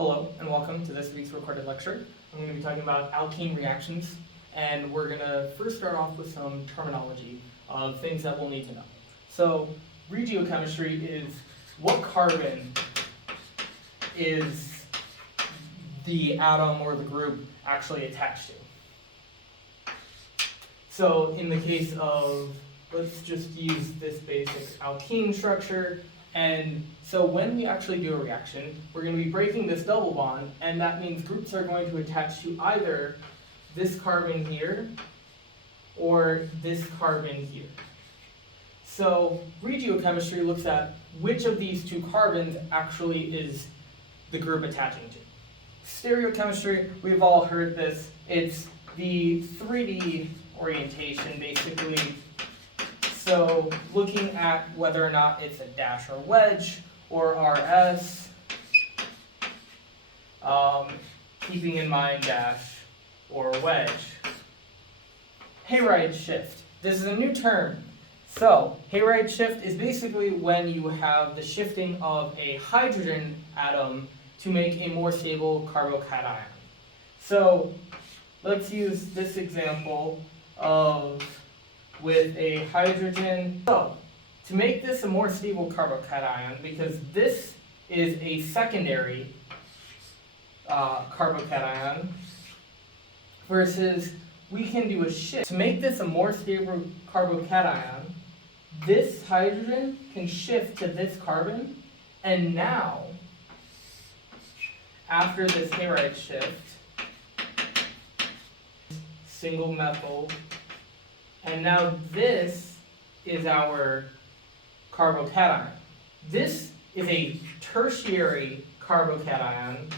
Hello and welcome to this week's recorded lecture. I'm going to be talking about alkene reactions, and we're going to first start off with some terminology of things that we'll need to know. So regiochemistry is what carbon is the atom or the group actually attached to. So in the case of, let's just use this basic alkene structure. And so when we actually do a reaction, we're going to be breaking this double bond, and that means groups are going to attach to either this carbon here or this carbon here. So regiochemistry looks at which of these two carbons actually is the group attaching to. Stereochemistry, we've all heard this. It's the 3D orientation, basically. So looking at whether or not it's a dash or wedge or RS, keeping in mind dash or wedge. Hayride shift. This is a new term. So hayride shift is basically when you have the shifting of a hydrogen atom to make a more stable carbocation. So let's use this example with a hydrogen. So to make this a more stable carbocation, because this is a secondary carbocation, versus we can do a shift. To make this a more stable carbocation, this hydrogen can shift to this carbon, and now, after this hayride shift, single methyl, and now this is our carbocation. This is a tertiary carbocation,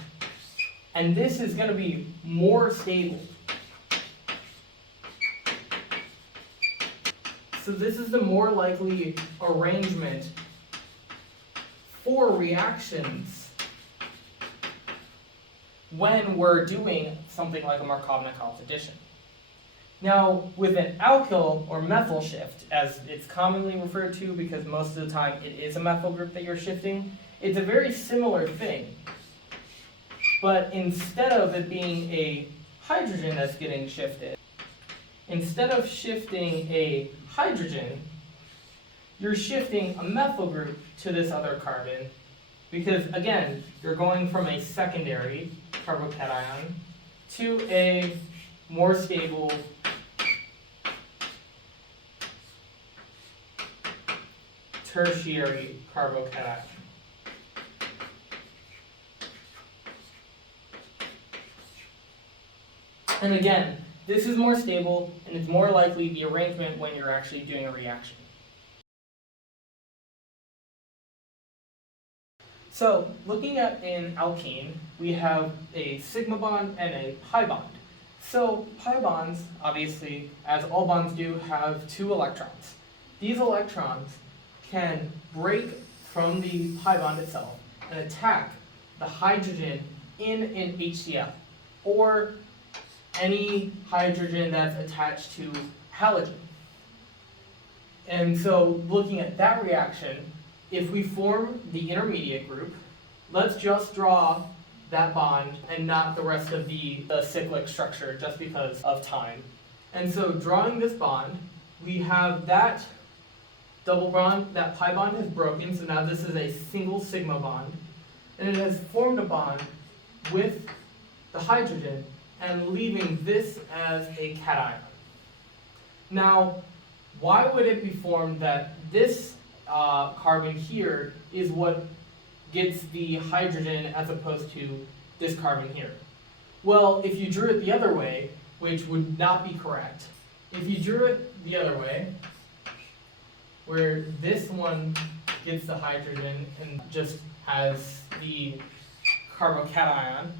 and this is going to be more stable. So this is the more likely arrangement for reactions when we're doing something like a Markovnikov addition. Now, with an alkyl or methyl shift, as it's commonly referred to because most of the time it is a methyl group that you're shifting, it's a very similar thing. But instead of it being a hydrogen that's getting shifted, instead of shifting a hydrogen, you're shifting a methyl group to this other carbon because, again, you're going from a secondary carbocation to a more stable tertiary carbocation. And again, this is more stable, and it's more likely the arrangement when you're actually doing a reaction. So, looking at an alkene, we have a sigma bond and a pi bond. So, pi bonds, obviously, as all bonds do, have two electrons. These electrons can break from the pi bond itself and attack the hydrogen in an HCl, or any hydrogen that's attached to halogen. And so looking at that reaction, if we form the intermediate group, let's just draw that bond and not the rest of the cyclic structure just because of time. And so drawing this bond, we have that double bond, that pi bond has broken, so now this is a single sigma bond, and it has formed a bond with the hydrogen and leaving this as a cation. Now, why would it be formed that this carbon here is what gets the hydrogen as opposed to this carbon here? Well, if you drew it the other way, which would not be correct, if you drew it the other way, where this one gets the hydrogen and just has the carbocation,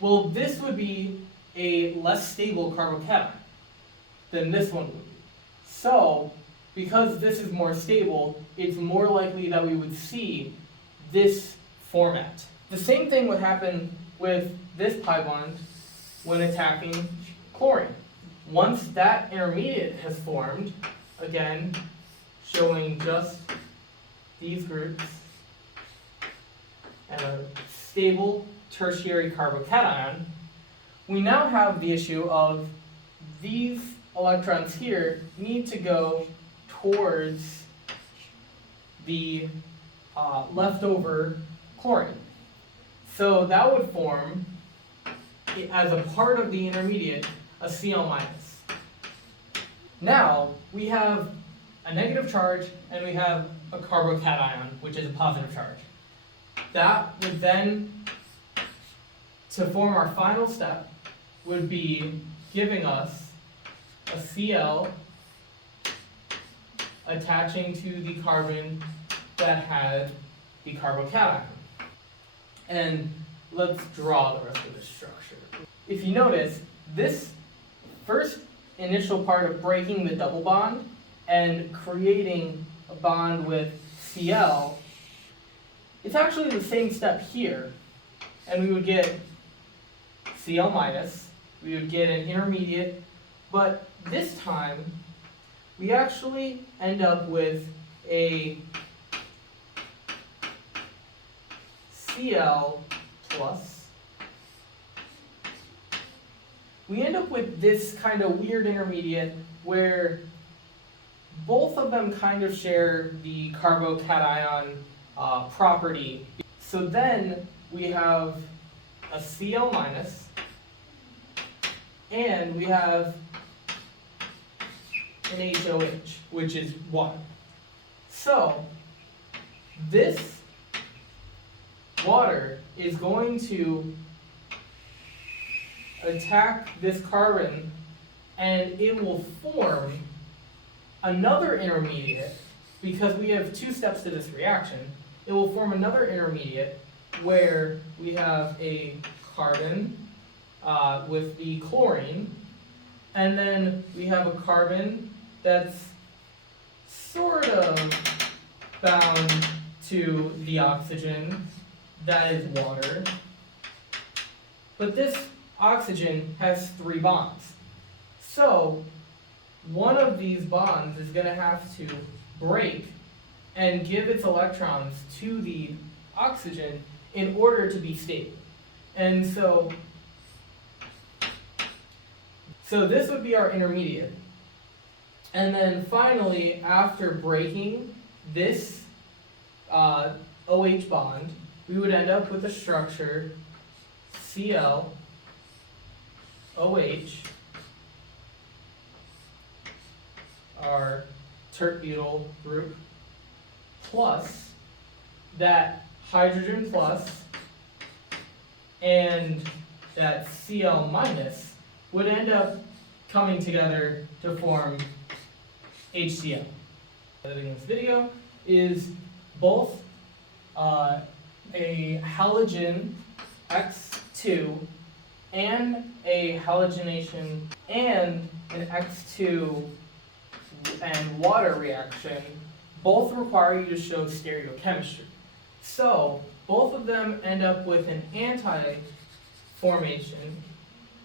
well, this would be a less stable carbocation than this one would be. So, because this is more stable, it's more likely that we would see this format. The same thing would happen with this pi bond when attacking chlorine. Once that intermediate has formed, again, showing just these groups, and a stable tertiary carbocation, we now have the issue of these electrons here need to go towards the leftover chlorine. So that would form, as a part of the intermediate, a Cl minus. Now, we have a negative charge and we have a carbocation, which is a positive charge. That would then, to form our final step, would be giving us a Cl attaching to the carbon that had the carbocation. And let's draw the rest of the structure. If you notice, this first initial part of breaking the double bond and creating a bond with Cl, it's actually the same step here. And we would get Cl minus, we would get an intermediate, but this time we actually end up with a Cl plus. We end up with this kind of weird intermediate where both of them kind of share the carbocation property. So then we have a Cl minus, and we have an HOH, which is water. So this water is going to attack this carbon, and it will form another intermediate, because we have two steps to this reaction. It will form another intermediate where we have a carbon with the chlorine, and then we have a carbon that's sort of bound to the oxygen, that is water. But this oxygen has 3 bonds. So one of these bonds is going to have to break and give its electrons to the oxygen in order to be stable. And so this would be our intermediate. And then finally, after breaking this OH bond, we would end up with a structure Cl OH, our tert-butyl group, plus that hydrogen plus and that Cl minus would end up coming together to form HCl. Editing this video is both a halogen X2 and a halogenation and an X2 and water reaction both require you to show stereochemistry. So both of them end up with an anti-formation,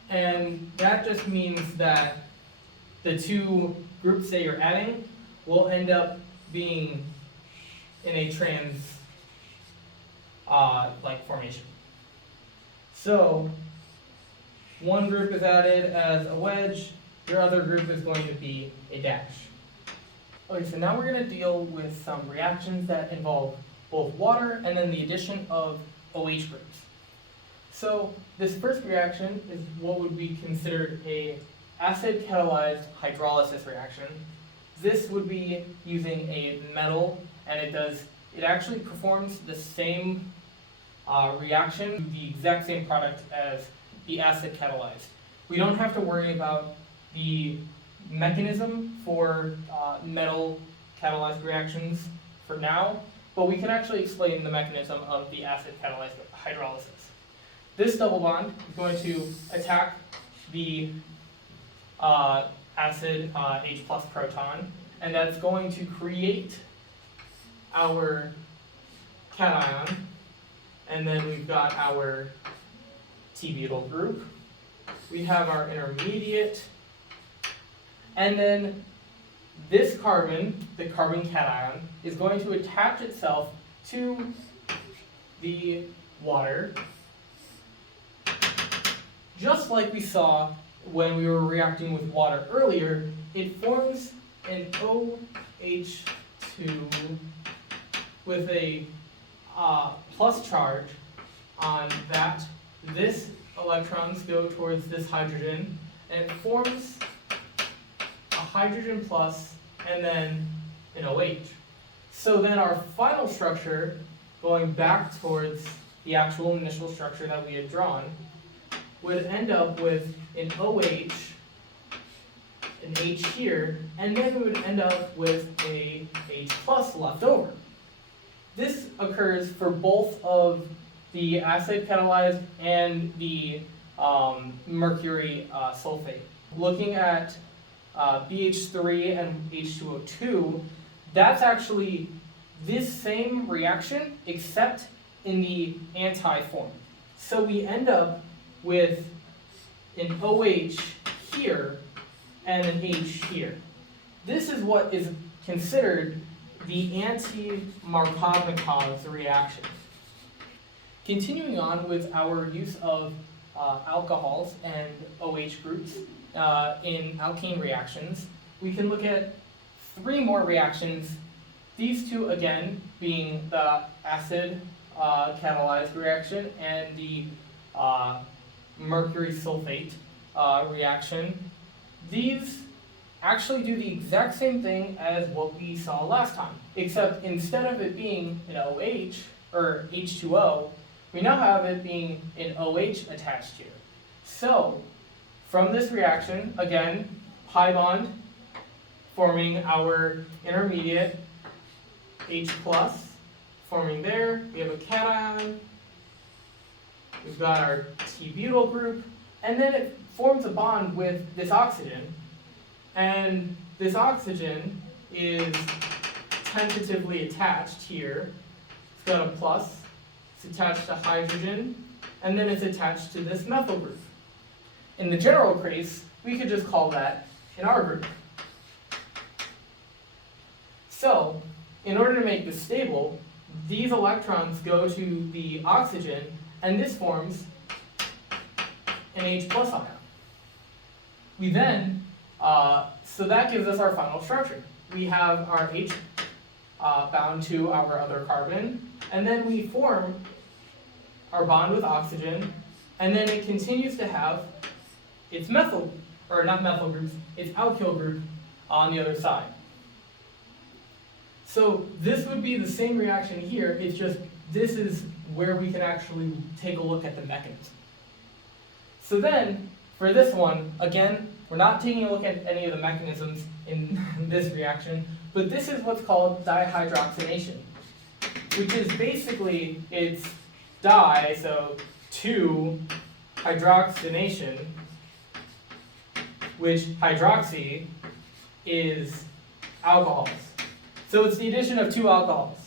and that just means that the two groups that you're adding will end up being in a trans like formation. So one group is added as a wedge, your other group is going to be a dash. Okay, so now we're going to deal with some reactions that involve both water and then the addition of OH groups. So this first reaction is what would be considered a acid catalyzed hydrolysis reaction. This would be using a metal, and it actually performs the same reaction, the exact same product as the acid catalyzed. We don't have to worry about the mechanism for metal catalyzed reactions for now, but we can actually explain the mechanism of the acid catalyzed hydrolysis. This double bond is going to attack the acid H plus proton, and that's going to create our cation, and then we've got our T-butyl group. We have our intermediate, and then this carbon, the carbon cation, is going to attach itself to the water, just like we saw when we were reacting with water earlier, it forms an OH2 with a plus charge on that. This electrons go towards this hydrogen, and it forms a hydrogen plus and then an OH. So then our final structure, going back towards the actual initial structure that we had drawn, would end up with an OH, an H here, and then we would end up with a H plus left over. This occurs for both of the acid catalyzed and the mercury sulfate. Looking at BH3 and H2O2, that's actually this same reaction except in the anti-form. So we end up with an OH here and an H here. This is what is considered the anti-Markovnikov's reaction. Continuing on with our use of alcohols and OH groups in alkene reactions, we can look at 3 more reactions. These 2 again being the acid catalyzed reaction and the mercury sulfate reaction. These actually do the exact same thing as what we saw last time, except instead of it being an OH or H2O, we now have it being an OH attached here. So from this reaction, again, pi bond forming our intermediate H plus forming there. We have a cation. We've got our T-butyl group, and then it forms a bond with this oxygen, and this oxygen is tentatively attached here. It's got a plus, it's attached to hydrogen, and then it's attached to this methyl group. In the general case, we could just call that an R group. So, in order to make this stable, these electrons go to the oxygen, and this forms an H plus ion. We then, so that gives us our final structure. We have our H bound to our other carbon, and then we form our bond with oxygen, and then it continues to have its methyl, or not methyl groups, its alkyl group on the other side. So this would be the same reaction here, it's just this is where we can actually take a look at the mechanism. So then, for this one, again, we're not taking a look at any of the mechanisms in this reaction, but this is what's called dihydrogenation, which is basically, it's di, so 2-hydroxynation, which hydroxy is alcohols. So it's the addition of 2 alcohols,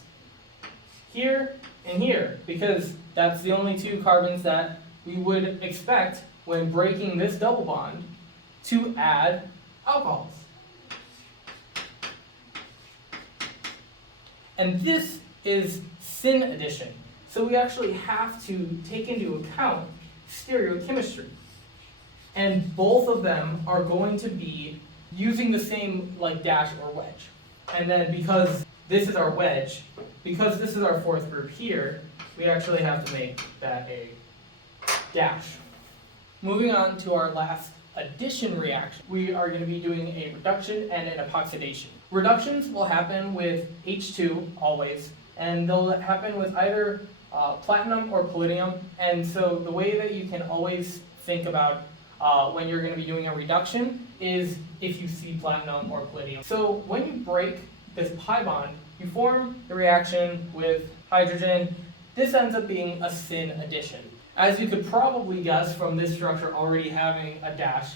here and here, because that's the only 2 carbons that we would expect when breaking this double bond to add alcohols. And this is syn addition. So we actually have to take into account stereochemistry. And both of them are going to be using the same like dash or wedge. And then because this is our wedge, because this is our 4th group here, we actually have to make that a dash. Moving on to our last addition reaction, we are going to be doing a reduction and an epoxidation. Reductions will happen with H2 always, and they'll happen with either platinum or palladium. And so the way that you can always think about when you're going to be doing a reduction is if you see platinum or palladium. So when you break this pi bond, you form the reaction with hydrogen. This ends up being a syn addition. As you could probably guess from this structure already having a dash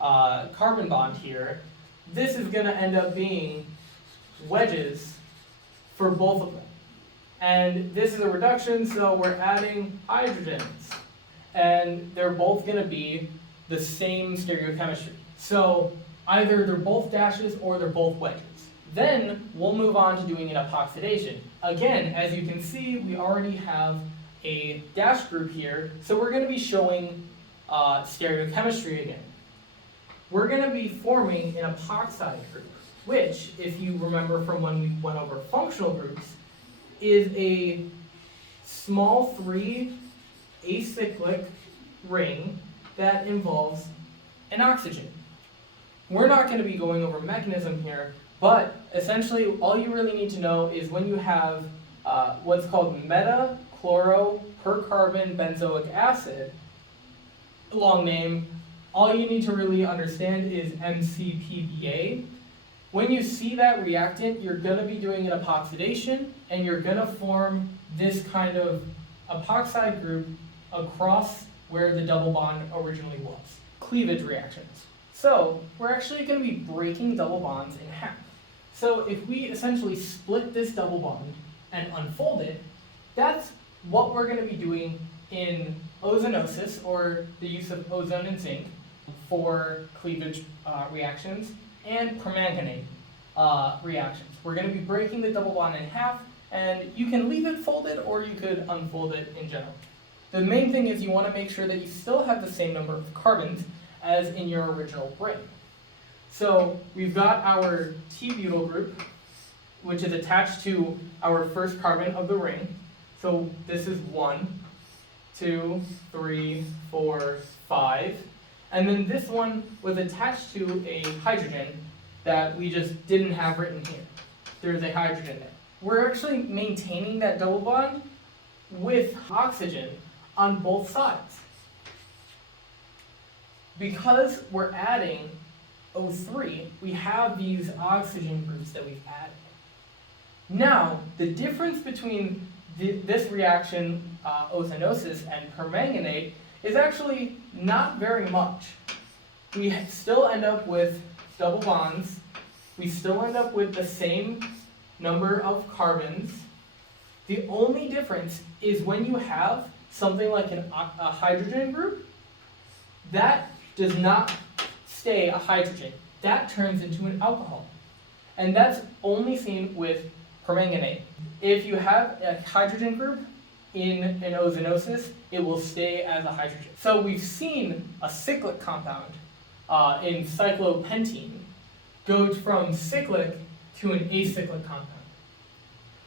carbon bond here, this is going to end up being wedges for both of them. And this is a reduction, so we're adding hydrogens. And they're both going to be the same stereochemistry. So either they're both dashes or they're both wedges. Then we'll move on to doing an epoxidation. Again, as you can see, we already have a dash group here, so we're going to be showing stereochemistry again. We're going to be forming an epoxide group, which, if you remember from when we went over functional groups, is a small 3 acyclic ring that involves an oxygen. We're not going to be going over mechanism here, but essentially all you really need to know is when you have what's called meta-chloro-percarbon benzoic acid, long name, all you need to really understand is MCPBA. When you see that reactant, you're going to be doing an epoxidation, and you're going to form this kind of epoxide group across where the double bond originally was. Cleavage reactions. So we're actually going to be breaking double bonds in half. So if we essentially split this double bond and unfold it, that's what we're going to be doing in ozonosis, or the use of ozone and zinc for cleavage reactions, and permanganate reactions. We're going to be breaking the double bond in half, and you can leave it folded or you could unfold it in general. The main thing is you want to make sure that you still have the same number of carbons as in your original ring. So we've got our T-butyl group, which is attached to our first carbon of the ring. So this is 1, 2, 3, 4, 5. And then this one was attached to a hydrogen that we just didn't have written here. There's a hydrogen there. We're actually maintaining that double bond with oxygen on both sides. Because we're adding O3, we have these oxygen groups that we've added. Now, the difference between this reaction, ozonosis, and permanganate is actually not very much. We still end up with double bonds. We still end up with the same number of carbons. The only difference is when you have something like a hydrogen group, that does not stay a hydrogen. That turns into an alcohol. And that's only seen with permanganate. If you have a hydrogen group in an ozonosis, it will stay as a hydrogen. So we've seen a cyclic compound in cyclopentene go from cyclic to an acyclic compound.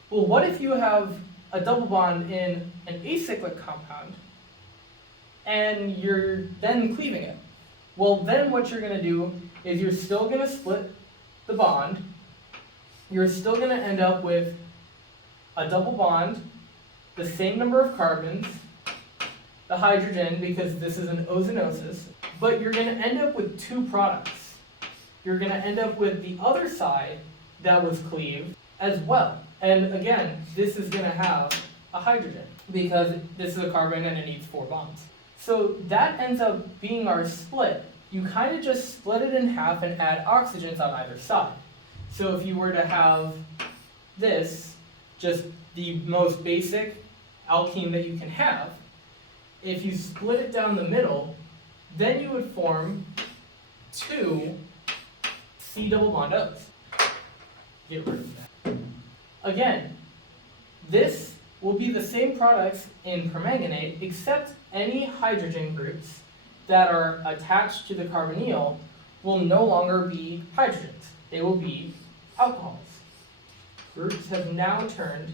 Well, what if you have a double bond in an acyclic compound and you're then cleaving it? Well, then what you're going to do is you're still going to split the bond. You're still going to end up with a double bond, the same number of carbons, the hydrogen, because this is an ozonosis, but you're going to end up with two products. You're going to end up with the other side that was cleaved as well. And again, this is going to have a hydrogen because this is a carbon and it needs 4 bonds. So that ends up being our split. You kind of just split it in half and add oxygens on either side. So if you were to have this, just the most basic alkene that you can have, if you split it down the middle, then you would form 2 C double bond O's. Get rid of that. Again, this will be the same products in permanganate, except any hydrogen groups that are attached to the carbonyl will no longer be hydrogens. They will be alcohols. Groups have now turned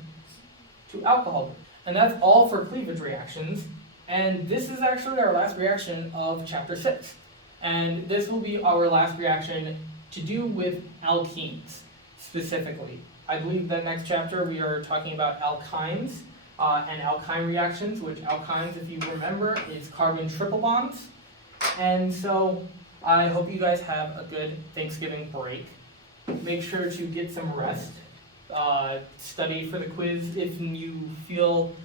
to alcohol groups. And that's all for cleavage reactions. And this is actually our last reaction of chapter 6. And this will be our last reaction to do with alkenes specifically. I believe the next chapter we are talking about alkynes and alkyne reactions, which alkynes, if you remember, is carbon triple bonds. And so I hope you guys have a good Thanksgiving break. Make sure to get some rest. Study for the quiz if you feel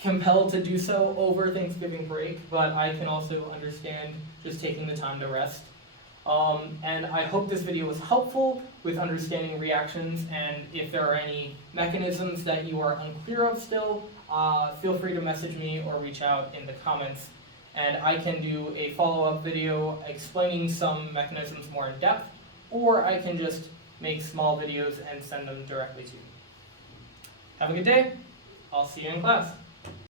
compelled to do so over Thanksgiving break, but I can also understand just taking the time to rest. And I hope this video was helpful with understanding reactions, and if there are any mechanisms that you are unclear of still, feel free to message me or reach out in the comments, and I can do a follow-up video explaining some mechanisms more in depth, or I can just make small videos and send them directly to you. Have a good day. I'll see you in class.